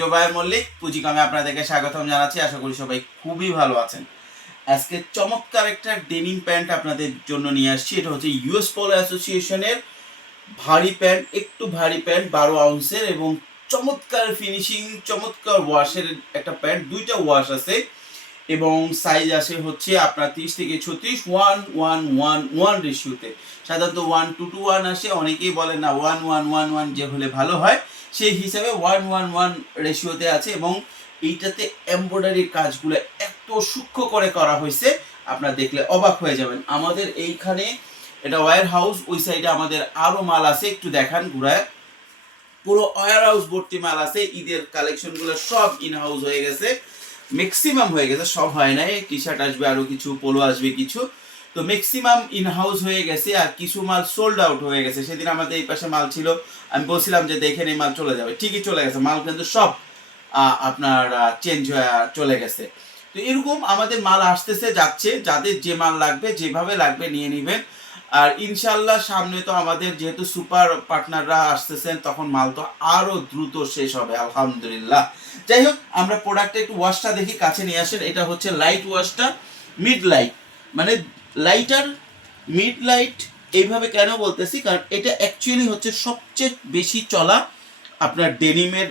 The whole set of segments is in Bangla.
জোবায়ের মল্লিক পুঁজিকামে আপনাদেরকে স্বাগতম জানাচ্ছি। আশা করি সবাই খুবই ভালো আছেন। আজকে চমৎকার একটা ডেনিম প্যান্ট আপনাদের জন্য নিয়ে আসছি। এটা হচ্ছে ইউএস পলো অ্যাসোসিয়েশনের ভারী প্যান্ট একটু ভারী প্যান্ট বারো আউন্সের এবং চমৎকার ফিনিশিং চমৎকার ওয়াশের একটা প্যান্ট দুইটা ওয়াশ আছে। এবং সাইজ আসে হচ্ছে আপনার তিরিশ থেকে ছত্রিশ ওয়ান ওয়ান ওয়ান ওয়ান রেশিওতে সাধারণত ওয়ান টু টু ওয়ান আসে, অনেকেই বলে না ওয়ান ওয়ান ওয়ান ওয়ান যে হলে ভালো হয়। সেই হিসাবে ওয়ান ওয়ান ওয়ান রেশিওতে আছে এবং এইটাতে এমব্রয়ডারির কাজগুলো এত সূক্ষ্ম করে করা হয়েছে, আপনারা দেখলে অবাক হয়ে যাবেন। আমাদের এইখানে এটা ওয়ার হাউস ওই সাইডে আমাদের আরও মাল আছে, একটু দেখান ঘুরায়। পুরো ওয়ার হাউস ভর্তি মাল আছে, ঈদের কালেকশনগুলো সব ইন হাউস হয়ে গেছে। ম্যাক্সিমাম হয়ে গেছে, সব হয় নাই। টি শার্ট আসবে আরও কিছু পোলো আসবে, কিছু। তো ম্যাক্সিমাম ইন হাউস হয়ে গেছে আর কিছু মাল সোল্ড আউট হয়ে গেছে। সেদিন আমাদের এই পাশে মাল ছিল। আমি বলছিলাম যে দেখেন এই মাল চলে যাবে। ঠিকই চলে গেছে। মাল কিন্তু সব আপনার চেঞ্জ হয়ে চলে গেছে। তো এরকম আমাদের মাল আসতেছে, যাচ্ছে। যাদের যে মাল লাগবে, যেভাবে লাগবে নিয়ে নেবেন। আর ইনশাল্লাহ সামনে তো আমাদের যেহেতু সুপার পার্টনাররা আসতেছেন, তখন মাল তো আরও দ্রুত শেষ হবে, আলহামদুলিল্লাহ। যাই হোক, আমরা প্রোডাক্টে একটু ওয়াশটা দেখি, কাছে নিয়ে আসেন। এটা হচ্ছে লাইট ওয়াশটা মিড লাইট মানে লাইটার মিড লাইট এইভাবে কেন বলতেছি? কারণ এটা অ্যাকচুয়ালি হচ্ছে সবচেয়ে বেশি চলা আপনার ডেনিমের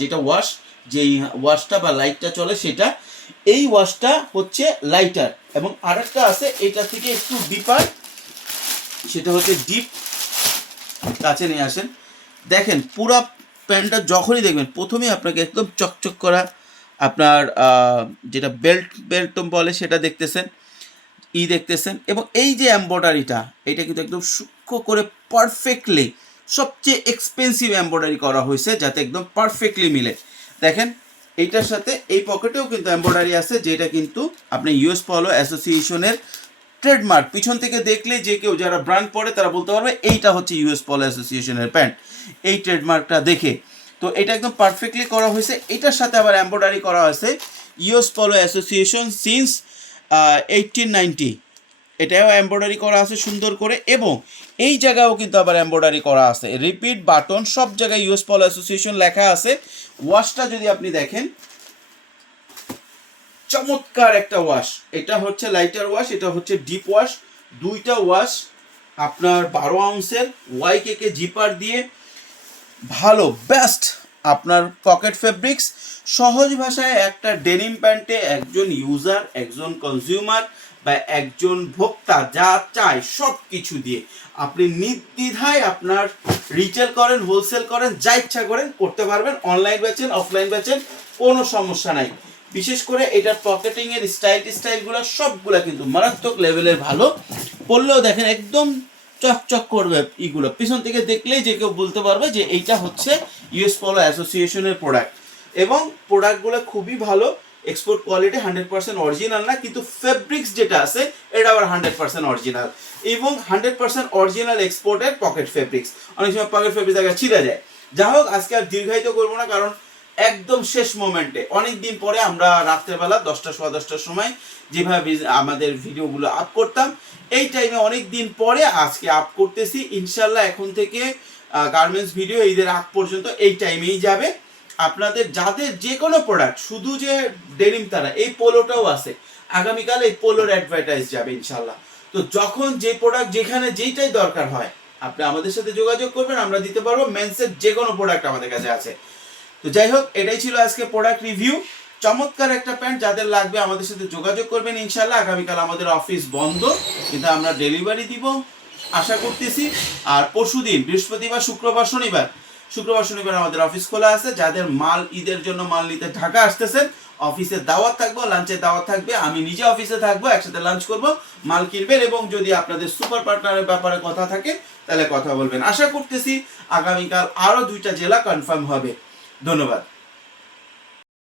যেটা ওয়াশ যেই ওয়াশটা বা লাইটটা চলে সেটা। এই ওয়াশটা হচ্ছে লাইটার এবং আরেকটা আছে, এটা থেকে একটু ডিপার সেটা হচ্ছে ডিপ কাছে নিয়ে আসেন। দেখেন, পুরা প্যান্টটা যখনই দেখবেন, প্রথমেই আপনাকে একদম চকচক করা আপনার যেটা বেল্ট বেল্ট বলে সেটা দেখতেছেন, ই দেখতেছেন এবং এই যে এম্ব্রয়ডারিটা এটা কিন্তু একদম সূক্ষ্ম করে পারফেক্টলি সবচেয়ে এক্সপেন্সিভ এম্ব্রয়ডারি করা হয়েছে যাতে একদম পারফেক্টলি মিলে। দেখেন, এইটার সাথে এই পকেটেও কিন্তু এম্ব্রয়ডারি আছে, যেটা কিন্তু আপনি ইউএস পলো অ্যাসোসিয়েশনের ট্রেডমার্ক, পিছন থেকে দেখলে যে কেউ যারা ব্র্যান্ড পড়ে তারা বলতে পারবে এইটা হচ্ছে ইউএস পলো অ্যাসোসিয়েশনের প্যান্ট। এই ট্রেডমার্কটা দেখে। তো এটা একদম পারফেক্টলি করা হয়েছে। এটার সাথে আবার এম্ব্রয়ডারি করা হয়েছে US polo association since eighteen ninety এটাও এমব্রয়ডারি করা আছে সুন্দর করে এবং এই জায়গাও কিন্তু আবার এমব্রয়ডারি করা আছে। রিপিট বাটন সব জায়গায় ইউএস পল অ্যাসোসিয়েশন লেখা আছে। ওয়াশটা যদি আপনি দেখেন চমৎকার একটা ওয়াশ এটা হচ্ছে লাইটার ওয়াশ এটা হচ্ছে ডিপ ওয়াশ দুইটা ওয়াশ আপনার বারো আউন্সের ওয়াই কে জিপার দিয়ে ভালো বেস্ট আপনার পকেট ফেব্রিক্স সহজ ভাষায় একটা ডেনিম প্যান্টে একজন ইউজার একজন কনজিউমার বা একজন ভোক্তা যা চায় সব কিছু দিয়ে। আপনি নির্দ্বিধায় আপনার রিটেল করেন হোলসেল করেন, যা ইচ্ছা করেন, করতে পারবেন। অনলাইন বেচেন অফলাইন বেচেন, কোনো সমস্যা নাই। বিশেষ করে এটার পকেটিং এর স্টাইল স্টাইলগুলো সবগুলো কিন্তু মারাত্মক লেভেলের ভালো। পড়লেও দেখেন একদম চকচক করবে ইগুলো পিছন থেকে দেখলেই যে কেউ বলতে পারবে যে এইটা হচ্ছে ইউএস পলো অ্যাসোসিয়েশনের প্রোডাক্ট এবং প্রোডাক্টগুলো খুবই ভালো। Export quality hundred percent original না, কিন্তু ফেব্রিক্স যেটা আছে, এটা আবার হান্ড্রেড পার্সেন্ট অরিজিনাল এবং হান্ড্রেড পার্সেন্ট অরিজিনাল এক্সপোর্টের পকেট ফেব্রিক্স অনেক সময় পকেট ফেব্রিক্স দেখা ছিঁড়ে যায়। যা হোক, আজকে আর দীর্ঘায়িত করব না, কারণ একদম শেষ মোমেন্টে। অনেক দিন পরে আমরা রাত্রেবেলা দশটা, সোয়া দশটার সময় যেভাবে আমাদের ভিডিওগুলো আপ করতাম, এই টাইমে অনেক দিন পরে আজকে আপ করতেছি। ইনশাল্লাহ এখন থেকে গার্মেন্টস ভিডিও ঈদের আগ পর্যন্ত এই টাইমেই যাবে। আপনাদের যাদের যে কোনো প্রোডাক্ট শুধু যে ডেনিম তারা, এই পোলোটাও আছে। আগামীকাল এই পোলোর অ্যাডভার্টাইজ যাবে ইনশাল্লাহ তো যখন যে প্রোডাক্ট যেখানে যেইটাই দরকার হয়, আপনি আমাদের সাথে যোগাযোগ করবেন, আমরা দিতে পারব। মেন্সের যে কোনো প্রোডাক্ট আমাদের কাছে আছে। তো যাই হোক এটাই ছিল আজকে প্রোডাক্ট রিভিউ চমৎকার একটা প্যান্ট যাদের লাগবে আমাদের সাথে যোগাযোগ করবেন ইনশাল্লাহ আগামীকাল আমাদের অফিস বন্ধ, কিন্তু আমরা ডেলিভারি দিব, আশা করতেছি। আর পরশুদিন, বৃহস্পতিবার, শুক্রবার, শনিবার শুক্রবার, শনিবার আমাদের অফিস খোলা আছে। যাদের মাল, ঈদের জন্য মাল নিতে ঢাকা আসতেছেন অফিসে দাওয়াত থাকব লাঞ্চের দাওয়াত থাকবে, আমি নিজে অফিসে থাকব, একসাথে লাঞ্চ করব, মাল কিনবেন এবং যদি আপনাদের সুপার পার্টনারের ব্যাপারে কথা থাকে, তাহলে কথা বলবেন। আশা করতেছি আগামীকাল আরও দুইটা জেলা কনফার্ম হবে। ধন্যবাদ।